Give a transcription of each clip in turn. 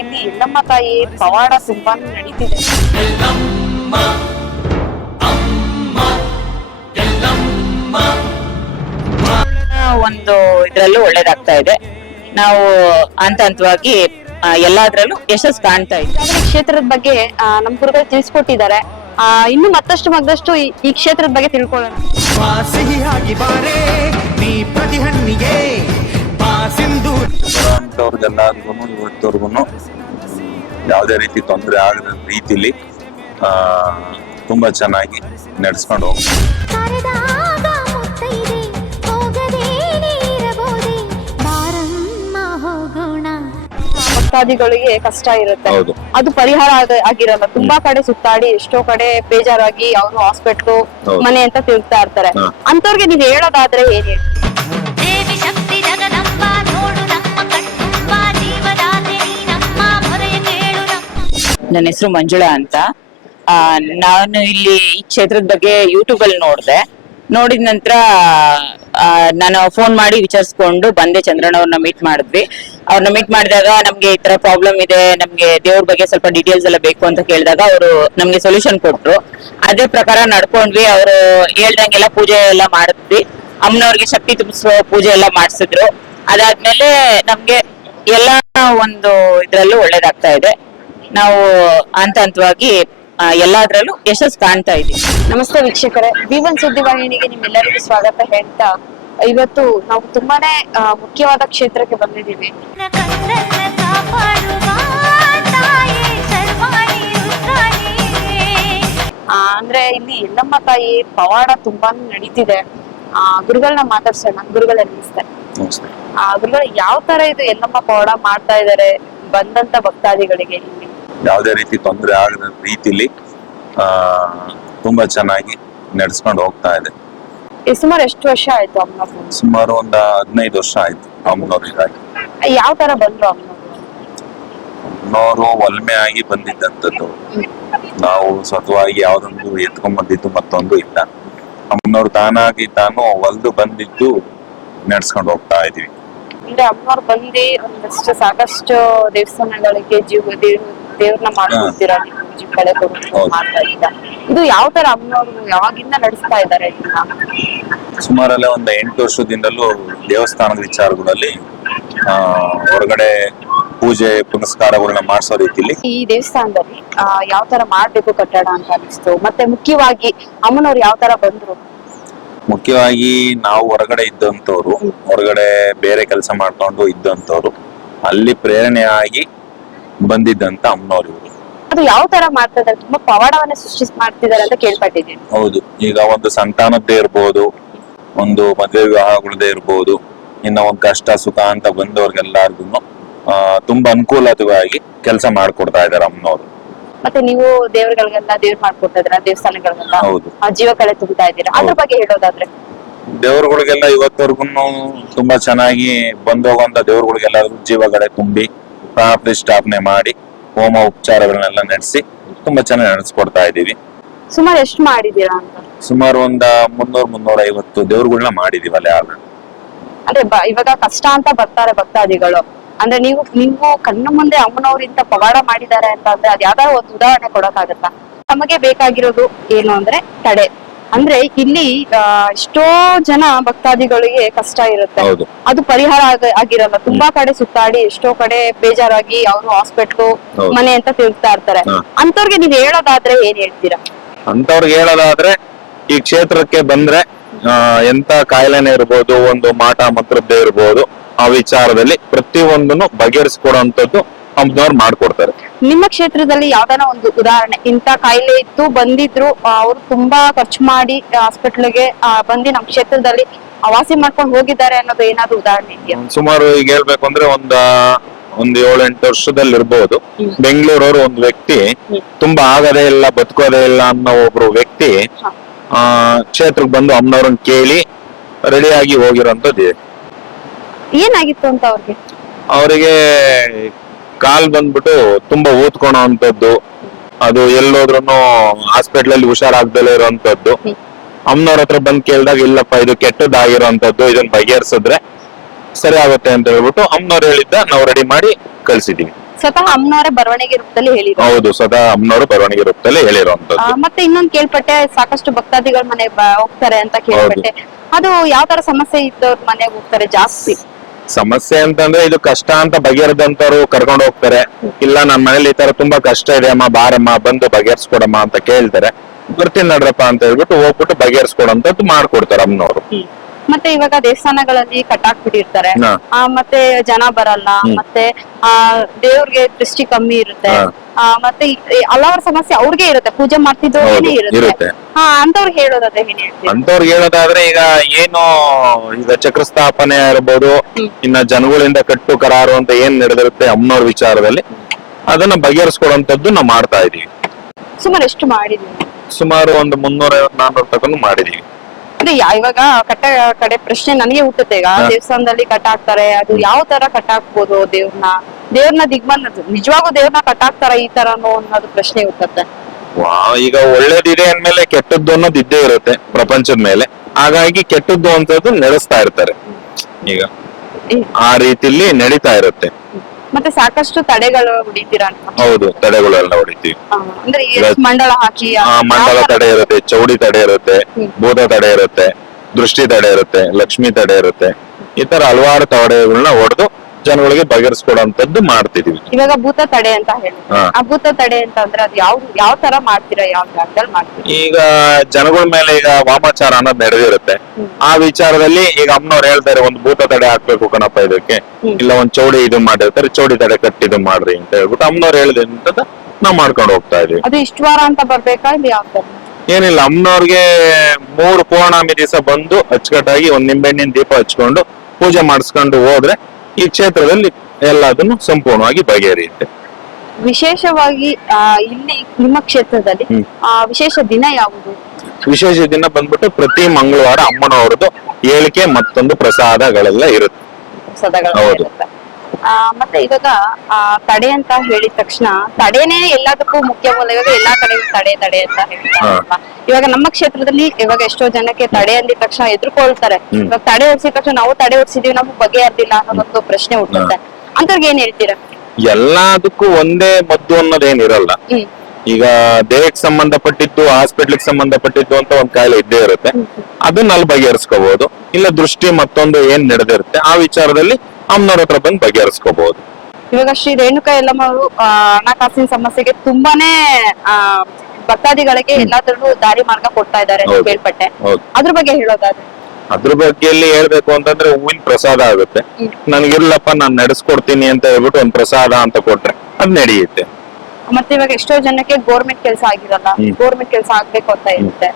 ಇಲ್ಲಿ ಎಲ್ಲಮ್ಮ ತಾಯಿ ಪವಾಡ ತುಂಬಾ ನಡೀತಿದೆ. ಒಂದು ಇದ್ರಲ್ಲೂ ಒಳ್ಳೇದಾಗ್ತಾ ಇದೆ. ನಾವು ಹಂತ ಹಂತವಾಗಿ ಎಲ್ಲಾದ್ರಲ್ಲೂ ಯಶಸ್ಸು ಕಾಣ್ತಾ ಇದ್ದೀವಿ. ಕ್ಷೇತ್ರದ ಬಗ್ಗೆ ನಮ್ ಗುರುಗಳು ತಿಳಿಸ್ಕೊಟ್ಟಿದ್ದಾರೆ. ಇನ್ನು ಮತ್ತಷ್ಟು ಈ ಕ್ಷೇತ್ರದ ಬಗ್ಗೆ ತಿಳ್ಕೊಳ್ಳೋಣ. ಇವತ್ತವರೆಗೂ ಯಾವುದೇ ರೀತಿ ತೊಂದರೆ ಆಗದ ರೀತಿಲಿ ತುಂಬಾ ಚೆನ್ನಾಗಿ ನಡೆಸ್ಕೊಂಡು ಹೋಗ್ತೀವಿ. ಭಕ್ತಾದಿಗಳಿಗೆ ಕಷ್ಟ ಇರುತ್ತೆ, ಅದು ಪರಿಹಾರ ಆಗಿರಲ್ಲ. ತುಂಬಾ ಕಡೆ ಸುತ್ತಾಡಿ ಎಷ್ಟೋ ಕಡೆ ಬೇಜಾರಾಗಿ ಅವರು ಹಾಸ್ಪಿಟ್ಲು ಮನೆ ಅಂತ ತಿರುಗ್ತಾ ಇರ್ತಾರೆ. ಅಂತವ್ರಿಗೆ ನೀವ್ ಹೇಳೋದಾದ್ರೆ ಏನ್ ಹೇಳಿ? ನನ್ನ ಹೆಸರು ಮಂಜುಳಾ ಅಂತ. ನಾನು ಇಲ್ಲಿ ಈ ಕ್ಷೇತ್ರದ ಬಗ್ಗೆ ಯೂಟ್ಯೂಬ್ ಅಲ್ಲಿ ನೋಡಿದ ನಂತರ ನಾನು ಫೋನ್ ಮಾಡಿ ವಿಚಾರಿಸ್ಕೊಂಡು ಬಂದೆ. ಚಂದ್ರಣ್ಣವ್ರನ್ನ ಮೀಟ್ ಮಾಡಿದ್ವಿ. ಅವ್ರನ್ನ ಮೀಟ್ ಮಾಡಿದಾಗ ನಮ್ಗೆ ಈ ತರ ಪ್ರಾಬ್ಲಮ್ ಇದೆ, ನಮ್ಗೆ ದೇವ್ರ ಬಗ್ಗೆ ಸ್ವಲ್ಪ ಡೀಟೇಲ್ಸ್ ಎಲ್ಲ ಬೇಕು ಅಂತ ಕೇಳಿದಾಗ ಅವರು ನಮ್ಗೆ ಸೊಲ್ಯೂಷನ್ ಕೊಟ್ರು. ಅದೇ ಪ್ರಕಾರ ನಡ್ಕೊಂಡ್ವಿ. ಅವರು ಹೇಳ್ದಂಗೆಲ್ಲ ಪೂಜೆ ಎಲ್ಲ ಮಾಡಿದ್ವಿ. ಅಮ್ಮನವ್ರಿಗೆ ಶಕ್ತಿ ತುಂಬಿಸುವ ಪೂಜೆ ಎಲ್ಲ ಮಾಡಿಸಿದ್ರು. ಅದಾದ್ಮೇಲೆ ನಮ್ಗೆ ಎಲ್ಲ ಒಂದು ಇದ್ರಲ್ಲೂ ಒಳ್ಳೇದಾಗ್ತಾ ಇದೆ. ನಾವು ಹಂತ ಹಂತವಾಗಿ ಎಲ್ಲಾದ್ರಲ್ಲೂ ಯಶಸ್ಸು ಕಾಣ್ತಾ ಇದ್ದೀವಿ. ನಮಸ್ತೆ ವೀಕ್ಷಕರೇ, V1 ಸುದ್ದಿವಾಹಿನಿಗೆ ನಿಮ್ಮೆಲ್ಲರಿಗೂ ಸ್ವಾಗತ ಹೇಳ್ತಾ ಇವತ್ತು ನಾವು ತುಂಬಾನೇ ಮುಖ್ಯವಾದ ಕ್ಷೇತ್ರಕ್ಕೆ ಬಂದಿದ್ದೀವಿ. ಅಂದ್ರೆ ಇಲ್ಲಿ ಎಲ್ಲಮ್ಮ ತಾಯಿ ಪವಾಡ ತುಂಬಾ ನಡೀತಿದೆ. ಗುರುಗಳನ್ನ ಮಾತಾಡ್ಸೋಣ. ಗುರುಗಳ ನಮಸ್ತೆ. ಗುರುಗಳು, ಯಾವ ತರ ಇದು ಎಲ್ಲಮ್ಮ ಪವಾಡ ಮಾಡ್ತಾ ಇದಾರೆ ಬಂದಂತ ಭಕ್ತಾದಿಗಳಿಗೆ? ಇಲ್ಲಿ ಯಾವುದೇ ರೀತಿ ತೊಂದರೆ ಆಗದ ರೀತಿಲಿ ತುಂಬಾ ಚೆನ್ನಾಗಿ ನಡೆಸ್ಕೊಂಡು ಹೋಗ್ತಾ ಇದೆ. ಸುಮಾರು ಎಷ್ಟು ವರ್ಷ ಆಯ್ತು ಅಮ್ಮನವ್ರು? ಸುಮಾರು ಒಂದು 15 ವರ್ಷ ಆಯ್ತು ಅಮ್ಮನವ್ರಿಗಾಗಿ. ಯಾವ ತರ ಬಂದ್ರು ಅಮ್ಮನವರು ಒಲ್ಮೆ ಆಗಿ ಬಂದಿದ್ದಂಥದ್ದು. ನಾವು ಸ್ವತಃವಾಗಿ ಯಾವ್ದೊಂದು ಎತ್ಕೊಂಡ್ ಬಂದಿದ್ದು ಮತ್ತೊಂದು ಇಲ್ಲ. ಅಮ್ಮನವ್ರು ತಾನಾಗಿ ತಾನು ಒಲ್ದು ಬಂದಿದ್ದು ನಡ್ಸ್ಕೊಂಡು ಹೋಗ್ತಾ ಇದೀವಿ. ಅಂದ್ರೆ ಅಮ್ಮನವ್ರು ಬಂದು ಒಂದಷ್ಟು ಸಾಕಷ್ಟು ದೇವಸ್ಥಾನಗಳಿಗೆ ದೇವ್ರನ್ನ ಮಾಡ್ಕೊಡ್ತೀರಾ, ಜೀವ ಕಳೆ ಮಾಡ್ತಾ ಇದ್ದ. ಇದು ಯಾವ ತರ ಅಮ್ಮನವ್ರು ಯಾವಾಗಿಂದ ನಡೆಸ್ತಾ ಇದ್ದಾರೆ? ಸುಮಾರಲ್ಲೇ ಒಂದು 8 ವರ್ಷದಿಂದಲೂ ದೇವಸ್ಥಾನದ ವಿಚಾರಗಳಲ್ಲಿ ಹೊರಗಡೆ ಪೂಜೆ ಪುನಸ್ಕಾರಗಳನ್ನ ಮಾಡಿಸೋ ರೀತಿಲಿ ಈ ದೇವಸ್ಥಾನದಲ್ಲಿ ಯಾವ ತರ ಮಾಡ್ಬೇಕು ಕಟ್ಟಡ ಅಂತ ಅನಿಸ್ತು. ಮತ್ತೆ ಮುಖ್ಯವಾಗಿ ಅಮ್ಮನವ್ರು ಯಾವ ತರ ಬಂದ್ರು? ಮುಖ್ಯವಾಗಿ ನಾವು ಹೊರಗಡೆ ಇದ್ದಂತವ್ರು, ಹೊರಗಡೆ ಬೇರೆ ಕೆಲಸ ಮಾಡ್ಕೊಂಡು ಇದ್ದಂತವ್ರು, ಅಲ್ಲಿ ಪ್ರೇರಣೆಯಾಗಿ ಬಂದಿದ್ದಂತ ಅಮ್ಮನವ್ರು ಇವರು. ಅದು ಯಾವ ತರ ಮಾಡ್ತಾ ಇದ್ದಾರೆ? ತುಂಬಾ ಪವಾಡವನ್ನ ಸೃಷ್ಟಿ ಮಾಡ್ತಿದ್ದಾರೆ ಅಂತ ಕೇಳ್ಪಟ್ಟಿದ್ದೀನಿ. ಹೌದು. ಈಗ ಒಂದು ಸಂತಾನದ್ದೇ ಇರ್ಬೋದು, ಒಂದು ಮದುವೆ ವಿವಾಹಗಳದ್ದೇ ಇರ್ಬೋದು, ಇನ್ನ ಒಂದ್ ಕಷ್ಟ ಸುಖ ಅಂತ ಬಂದವ್ರಿಗೆಲ್ಲಾರ್ಗು ತುಂಬಾ ಅನುಕೂಲವಾಗಿ ಕೆಲಸ ಮಾಡ್ಕೊಡ್ತಾ ಇದಾರೆ ಅಮ್ಮನವ್ರು. ಮತ್ತೆ ನೀವು ದೇವ್ರಗಳಿಗೆಲ್ಲ ದೇವ್ರ ಮಾಡ್ಕೊಡ್ತಾ ಇದ್ರ, ದೇವಸ್ಥಾನಗಳಿಗೆಲ್ಲ ಜೀವ ಕಳೆ ತುಂಬ್ತಾ ಇದ್ದೀರಾ, ಅದ್ರ ಬಗ್ಗೆ ಹೇಳೋದಾದ್ರೆ? ದೇವ್ರಗಳಿಗೆಲ್ಲ ಇವತ್ತವರೆಗೂ ತುಂಬಾ ಚೆನ್ನಾಗಿ ಬಂದೋಗುವಂತ ದೇವ್ರಗಳಿಗೆಲ್ಲ ಜೀವಗಳೇ ತುಂಬಿ ಪ್ರತಿಷ್ಠಾಪನೆ ಮಾಡಿ ಹೋಮ ಉಪಚಾರಗಳನ್ನೆಲ್ಲ ನಡೆಸಿ ತುಂಬಾ ಚೆನ್ನಾಗಿ ನಡೆಸ್ಕೊಡ್ತಾ ಇದೀವಿ. ಸುಮಾರು ಎಷ್ಟು ಮಾಡಿದೀರಾ ಅಂತ? ಸುಮಾರು ಒಂದ 300-350 ದೇವ್ರಗಳನ್ನ ಮಾಡಿದೀವಲ್ಲ. ಅಂದ್ರೆ ಇವಾಗ ಕಷ್ಟ ಅಂತ ಬರ್ತಾರೆ ಭಕ್ತಾದಿಗಳು. ಅಂದ್ರೆ ನೀವು ಕಣ್ಣು ಮುಂದೆ ಅಮ್ಮನವ್ರಿಂದ ಪವಾಡ ಮಾಡಿದ್ದಾರೆ ಅಂತ ಅಂದ್ರೆ ಅದ್ ಯಾವ್ದಾದ್ರು ಒಂದು ಉದಾಹರಣೆ ಕೊಡಕ್ಕಾಗತ್ತಾ? ನಮಗೆ ಬೇಕಾಗಿರೋದು ಏನು ಅಂದ್ರೆ ತಡೆ. ಅಂದ್ರೆ ಇಲ್ಲಿ ಎಷ್ಟೋ ಜನ ಭಕ್ತಾದಿಗಳಿಗೆ ಕಷ್ಟ ಇರುತ್ತೆ, ಅದು ಪರಿಹಾರ ಆಗಿರಲ್ಲ. ತುಂಬಾ ಕಡೆ ಸುತ್ತಾಡಿ ಎಷ್ಟೋ ಕಡೆ ಬೇಜಾರಾಗಿ ಅವರು ಹಾಸ್ಪಿಟ್ಲು ಮನೆ ಅಂತ ತಿರುಗ್ತಾ ಇರ್ತಾರೆ. ಅಂತವ್ರಿಗೆ ನೀವ್ ಹೇಳೋದಾದ್ರೆ ಏನ್ ಹೇಳ್ತೀರಾ? ಅಂತವ್ರಿಗೆ ಹೇಳೋದಾದ್ರೆ ಈ ಕ್ಷೇತ್ರಕ್ಕೆ ಬಂದ್ರೆ ಎಂತ ಕಾಯಿಲೆನೇ ಇರ್ಬೋದು, ಒಂದು ಮಾಟ ಮಂತ್ರದ್ದೇ ಇರ್ಬೋದು, ಆ ವಿಚಾರದಲ್ಲಿ ಪ್ರತಿಯೊಂದನ್ನು ಬಗೆಹರಿಸಿಕೊಡುವಂತದ್ದು ಅಮ್ಮನವ್ರು ಮಾಡ್ಕೊಡ್ತಾರೆ. ನಿಮ್ಮ ಕ್ಷೇತ್ರದಲ್ಲಿ ಯಾವ್ದಾನ ಒಂದು ಉದಾಹರಣೆ, ಇಂತ ಕಾಯಿಲೆ ಇತ್ತು ಬಂದಿದ್ರು, ಅವ್ರು ತುಂಬಾ ಖರ್ಚು ಮಾಡಿ ಹಾಸ್ಪಿಟ್ಲ್ಗೆ ಬಂದು ನಮ್ ಕ್ಷೇತ್ರದಲ್ಲಿ ವಾಸಿ ಮಾಡ್ಕೊಂಡು ಹೋಗಿದ್ದಾರೆ ಅನ್ನೋದು ಏನಾದ್ರು ಉದಾಹರಣೆ ಇದೆಯಾ? ಸುಮಾರು ಈಗ ಹೇಳ್ಬೇಕು ಅಂದ್ರೆ ಒಂದು 7-8 ವರ್ಷದಲ್ಲಿ ಇರ್ಬೋದು. ಬೆಂಗಳೂರವ್ರು ಒಂದು ವ್ಯಕ್ತಿ ತುಂಬಾ ಆಗದೇ ಇಲ್ಲ, ಬದುಕೋದೇ ಇಲ್ಲ ಅನ್ನೋ ಒಬ್ರು ವ್ಯಕ್ತಿ ಕ್ಷೇತ್ರಕ್ಕೆ ಬಂದು ಅಮ್ಮನವ್ರನ್ನ ಕೇಳಿ ರೆಡಿಯಾಗಿ ಹೋಗಿರೋಂಥದ್ದು. ಏನಾಗಿತ್ತು ಅಂತ ಅವರಿಗೆ ಕಾಲ್ ಬಂದ್ಬಿಟ್ಟು ತುಂಬಾ ಊದ್ಕೊಳೋ ಅಂತದ್ದು, ಅದು ಎಲ್ಲೋದ್ರು ಹಾಸ್ಪಿಟ್ಲ್ ಅಲ್ಲಿ ಹುಷಾರಾಗ್ದಲೇ ಇರೋಂಥದ್ದು. ಅಮ್ಮನವ್ರ ಹತ್ರ ಬಂದ್ ಕೇಳಿದಾಗ ಇಲ್ಲಪ್ಪ ಇದು ಕೆಟ್ಟದಾಗಿರೋಂಥದ್ದು, ಇದನ್ನ ಬಗೆಹರಿಸಿದ್ರೆ ಸರಿ ಆಗುತ್ತೆ ಅಂತ ಹೇಳ್ಬಿಟ್ಟು ಅಮ್ಮನವ್ರು ಹೇಳಿದ್ದ ನಾವು ರೆಡಿ ಮಾಡಿ ಕಳ್ಸಿದೀವಿ. ಸ್ವತಃ ಅಮ್ಮನವರೇ ಬರವಣಿಗೆ ರೂಪದಲ್ಲಿ ಹೇಳಿದ್ರು. ಹೌದು, ಸದಾ ಅಮ್ಮನವರು ಬರವಣಿಗೆ ರೂಪದಲ್ಲಿ ಹೇಳಿರುವಂತದ್ದು. ಮತ್ತೆ ಇನ್ನೊಂದ್ ಕೇಳ್ಪಟ್ಟೆ, ಸಾಕಷ್ಟು ಭಕ್ತಾದಿಗಳ ಮನೆಗೆ ಹೋಗ್ತಾರೆ ಅಂತ ಕೇಳ್ಪಟ್ಟೆ. ಅದು ಯಾವ ತರ ಸಮಸ್ಯೆ ಇದ್ದವ್ರ ಮನೆಗೆ ಹೋಗ್ತಾರೆ ಜಾಸ್ತಿ? ಸಮಸ್ಯೆ ಅಂತಂದ್ರೆ ಇದು ಕಷ್ಟ ಅಂತ ಬಗೆಹರಿದಂತವ್ರು ಕರ್ಕೊಂಡು ಹೋಗ್ತಾರೆ. ಇಲ್ಲ ನಮ್ಮ ಮನೇಲಿ ಈ ತರ ತುಂಬಾ ಕಷ್ಟ ಇದೆ ಅಮ್ಮ, ಬಾರಮ್ಮ ಬಂದು ಬಗೆಹರಿಸ್ಕೊಡಮ್ಮ ಅಂತ ಕೇಳ್ತಾರೆ. ಬರ್ತೀನಿ ನಡ್ರಪ್ಪ ಅಂತ ಹೇಳ್ಬಿಟ್ಟು ಹೋಗ್ಬಿಟ್ಟು ಬಗೆಹರಿಸ್ಕೊಡಂತದ್ದು ಮಾಡ್ಕೊಡ್ತಾರೆ ಅಮ್ಮನವರು. ಮತ್ತೆ ಇವಾಗ ದೇವಸ್ಥಾನಗಳಲ್ಲಿ ಕಟ್ಟಾಕ್ಬಿಟ್ಟಿರ್ತಾರೆ, ಹಾ. ಮತ್ತೆ ಜನ ಬರಲ್ಲ, ಮತ್ತೆ ದೇವ್ರಿಗೆ ದೃಷ್ಟಿ ಕಮ್ಮಿ ಇರುತ್ತೆ, ಮತ್ತೆ ಹಲವಾರು ಸಮಸ್ಯೆ ಅವ್ರಿಗೆ ಇರುತ್ತೆ, ಪೂಜೆ ಮಾಡ್ತಿದ್ದವ್ರಿಗೆ ಇರುತ್ತೆ. ಇರುತ್ತೆ. ಅಂತವ್ರಿಗೆ ಹೇಳೋದಾದ್ರೆ ಏನ್ ಹೇಳ್ತೀವಿ? ಅಂತವ್ರಿಗೆ ಹೇಳೋದಾದ್ರೆ ಈಗ ಏನು ಈಗ ಚಕ್ರಸ್ಥಾಪನೆ ಇರ್ಬೋದು, ಇನ್ನ ಜನಗಳಿಂದ ಕಟ್ಟು ಕರಾರು ಅಂತ ಏನ್ ನಡೆದಿರುತ್ತೆ ಅಮ್ಮನವ್ರ ವಿಚಾರದಲ್ಲಿ, ಅದನ್ನ ಬಗೆಹರಿಸ್ಕೊಡಂತದ್ದು ನಾವು ಮಾಡ್ತಾ ಇದೀವಿ. ಸುಮಾರು ಎಷ್ಟು ಮಾಡಿದೀವಿ? ಸುಮಾರು ಒಂದು 350-400 ತನಕ ಮಾಡಿದೀವಿ. ಅಂದ್ರೆ ಇವಾಗ ಕಡೆ ಪ್ರಶ್ನೆ ನನಗೆ ಹುಟ್ಟುತ್ತೆ. ಈಗ ದೇವಸ್ಥಾನದಲ್ಲಿ ಕಟ್ಟಾಕ್ತಾರೆ, ಅದು ಯಾವ ತರ ಕಟ್ಟಾಕ್ಬೋದು ದೇವ್ರನ್ನ ದಿಗ್ಬಂಧ ನಿಜವಾಗೂ ದೇವ್ರನ್ನ ಕಟ್ಟಾಕ್ತಾರ ಈ ತರನೋ ಅನ್ನೋದು ಪ್ರಶ್ನೆ ಹುಟ್ಟುತ್ತೆ. ಈಗ ಒಳ್ಳೇದಿದೆ ಅಂದ್ಮೇಲೆ ಕೆಟ್ಟದ್ದು ಅನ್ನೋದು ಇದ್ದೇ ಇರುತ್ತೆ ಪ್ರಪಂಚದ ಮೇಲೆ. ಹಾಗಾಗಿ ಕೆಟ್ಟದ್ದು ಅಂತದ್ದು ನಡೆಸ್ತಾ ಇರ್ತಾರೆ. ಈಗ ಆ ರೀತಿಲಿ ನಡೀತಾ ಇರುತ್ತೆ. ಮತ್ತೆ ಸಾಕಷ್ಟು ತಡೆಗಳು ಹೊಡಿತೀರಾ? ಹೌದು, ತಡೆಗಳೆಲ್ಲ ಹೊಡಿತೀವಿ. ಅಂದ್ರೆ ಮಂಡಳ ಹಾಕಿ ಮಂಡಲ ತಡೆ ಇರುತ್ತೆ, ಚೌಡಿ ತಡೆ ಇರುತ್ತೆ, ಭೂತ ತಡೆ ಇರುತ್ತೆ, ದೃಷ್ಟಿ ತಡೆ ಇರುತ್ತೆ, ಲಕ್ಷ್ಮಿ ತಡೆ ಇರುತ್ತೆ. ಈ ತರ ಹಲವಾರು ತಡೆಗಳನ್ನ ಹೊಡೆದು ಜನಗಳಿಗೆ ಬಗೆಹರಿಸ್ಕೊಡೋಂಥದ್ದು ಮಾಡ್ತಿದೀವಿ. ಇವಾಗ ಭೂತ ತಡೆ ಅಂತ ಹೇಳಿ, ಆ ಭೂತ ತಡೆ ಅಂತ ಅಂದ್ರೆ ಅದು ಯಾವ ತರ ಮಾಡ್ತೀರಾ, ಯಾವ ಜಾಗದಲ್ಲಿ ಮಾಡ್ತೀರಾ? ಈಗ ಜನಗಳ ಮೇಲೆ ಈಗ ವಾಮಾಚಾರ ಅನ್ನೋದು ನಡೆದಿರುತ್ತೆ. ಆ ವಿಚಾರದಲ್ಲಿ ಈಗ ಅಮ್ಮನವ್ರು ಹೇಳ್ತಾರೆ, ಒಂದು ಭೂತ ತಡೆ ಹಾಕ್ಬೇಕು ಕಣಪ್ಪ ಇದಕ್ಕೆ, ಇಲ್ಲ ಒಂದ್ ಚೌಡಿ ಇದು ಮಾಡಿರ್ತಾರೆ, ಚೌಡಿ ತಡೆ ಕಟ್ಟಿದು ಮಾಡ್ರಿ ಅಂತ ಹೇಳ್ಬಿಟ್ಟು ಅಮ್ಮನವ್ರು ಹೇಳಿದಂತದ ನಾವ್ ಮಾಡ್ಕೊಂಡು ಹೋಗ್ತಾ ಇದೀವಿ. ಅದು ಇಷ್ಟು ವಾರ ಅಂತ ಬರ್ಬೇಕಾ ಇಲ್ಲ ಯಾವ ತರ? ಏನಿಲ್ಲ, ಅಮ್ಮನವ್ರಿಗೆ 3 ಪೌರ್ಣಮಿ ದಿವಸ ಬಂದು ಅಚ್ಚುಕಟ್ಟಾಗಿ ಒಂದ್ ನಿಂಬೆಹಣ್ಣಿನ ದೀಪ ಹಚ್ಕೊಂಡು ಪೂಜೆ ಮಾಡಿಸ್ಕೊಂಡು ಹೋದ್ರೆ ಈ ಕ್ಷೇತ್ರದಲ್ಲಿ ಎಲ್ಲದನ್ನು ಸಂಪೂರ್ಣವಾಗಿ ಬಗೆಹರಿಯುತ್ತೆ. ವಿಶೇಷವಾಗಿ ಇಲ್ಲಿ ನಿಮ್ಮ ಕ್ಷೇತ್ರದಲ್ಲಿ ವಿಶೇಷ ದಿನ ಯಾವುದು? ವಿಶೇಷ ದಿನ ಬಂದ್ಬಿಟ್ಟು ಪ್ರತಿ ಮಂಗಳವಾರ ಅಮ್ಮನವ್ರದ್ದು ಹೇಳಿಕೆ ಮತ್ತೊಂದು ಪ್ರಸಾದಗಳೆಲ್ಲ ಇರುತ್ತೆ. ಹೌದು. ಮತ್ತೆ ಇವಾಗ ತಡೆ ಅಂತ ಹೇಳಿದ ತಕ್ಷಣ ತಡೆನೇ ಎಲ್ಲದಕ್ಕೂ ಮುಖ್ಯವಲ್ಲ. ಇವಾಗ ಎಲ್ಲಾ ಕಡೆ ತಡೆ ಅಂತ ಹೇಳ್ತಾರೆ. ಇವಾಗ ನಮ್ಮ ಕ್ಷೇತ್ರದಲ್ಲಿ ಇವಾಗ ಎಷ್ಟೋ ಜನಕ್ಕೆ ತಡೆ ಅಂದಿದ ತಕ್ಷಣ ಎದುರ್ಕೊಳ್ತಾರೆ. ಇವಾಗ ತಡೆ ಹೊಡ್ಸಿದ ತಕ್ಷಣ ನಾವು ತಡೆ ಹೊಡ್ಸಿದೀವಿ, ನಮ್ಗೆ ಬಗೆಹರ್ದಿಲ್ಲ ಅನ್ನೋದೊಂದು ಪ್ರಶ್ನೆ ಹುಟ್ಟುತ್ತೆ. ಅಂತವ್ರಿಗೆ ಏನ್ ಹೇಳ್ತೀರಾ? ಎಲ್ಲದಕ್ಕೂ ಒಂದೇ ಮದ್ದು ಅನ್ನೋದೇನಿರಲ್ಲ. ಈಗ ದೇಹಕ್ಕೆ ಸಂಬಂಧಪಟ್ಟಿದ್ದು, ಹಾಸ್ಪಿಟ್ಲಿಗೆ ಸಂಬಂಧಪಟ್ಟಿದ್ದು ಅಂತ ಒಂದ್ ಕಾಯಿಲೆ ಇದ್ದೇ ಇರುತ್ತೆ. ಅದನ್ನ ಅಲ್ಲಿ ಬಗೆಹರಿಸ್ಕೋಬಹುದು. ಇಲ್ಲ ದೃಷ್ಟಿ ಮತ್ತೊಂದು ಏನ್ ನಡೆದಿರುತ್ತೆ ಆ ವಿಚಾರದಲ್ಲಿ ಅಮ್ಮನವ್ರ ಹತ್ರ ಬಂದು ಬಗೆಹರಿಸ್ಕೋಬಹುದು. ಇವಾಗ ಶ್ರೀ ರೇಣುಕಾ ಯಲ್ಲಮ್ಮರು ಹಣಕಾಸಿನ ಸಮಸ್ಯೆಗೆ ತುಂಬಾನೇ ಭಕ್ತಾದಿಗಳಿಗೆ ಎಲ್ಲಾದ್ರೂ ದಾರಿ ಮಾರ್ಗ ಕೊಡ್ತಾ ಇದ್ದಾರೆ ಅಂತ ಕೇಳ್ಪಟ್ಟೆ. ಅದ್ರ ಬಗ್ಗೆ ಹೇಳೋದಾದ್ರೆ? ಅದ್ರ ಬಗ್ಗೆ ಹೇಳ್ಬೇಕು ಅಂತಂದ್ರೆ ಹೂವಿನ ಪ್ರಸಾದ ಆಗುತ್ತೆ. ನನ್ಗಿರ್ಲಪ್ಪ ನಾನ್ ನಡೆಸ್ಕೊಡ್ತೀನಿ ಅಂತ ಹೇಳ್ಬಿಟ್ಟು ಒಂದ್ ಪ್ರಸಾದ ಅಂತ ಕೊಟ್ರೆ ಅದ್ ನಡೆಯುತ್ತೆ. ಮತ್ತೆ ಇವಾಗ ಎಷ್ಟೋ ಜನಕ್ಕೆ ಗೋರ್ಮೆಂಟ್ ಕೆಲಸ ಆಗಿರಲ್ಲ, ಗೋರ್ಮೆಂಟ್ ಕೆಲಸ ಆಗ್ಬೇಕು ಅಂತ ಇರುತ್ತೆ.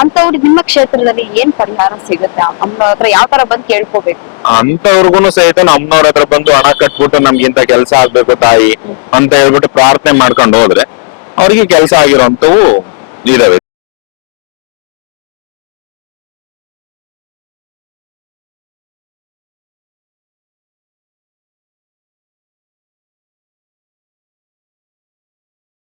ಅಂತವ್ರಿಗೆ ನಿಮ್ಮ ಕ್ಷೇತ್ರದಲ್ಲಿ ಏನ್ ಪರಿಹಾರ ಸಿಗುತ್ತೆ? ಅಮ್ಮನವ್ರ ಹತ್ರ ಯಾವ ತರ ಬಂದು ಕೇಳ್ಕೋಬೇಕು? ಅಂತವ್ರಿಗೂ ಸಹಿತ ಅಮ್ಮನವ್ರ ಹತ್ರ ಬಂದು ಹಣ ಕಟ್ಬಿಟ್ಟು ನಮ್ಗಿಂತ ಕೆಲಸ ಆಗ್ಬೇಕು ತಾಯಿ ಅಂತ ಹೇಳ್ಬಿಟ್ಟು ಪ್ರಾರ್ಥನೆ ಮಾಡ್ಕೊಂಡು ಹೋದ್ರೆ ಅವ್ರಿಗೆ ಕೆಲಸ ಆಗಿರೋಂತವು ಇದಾವೆ.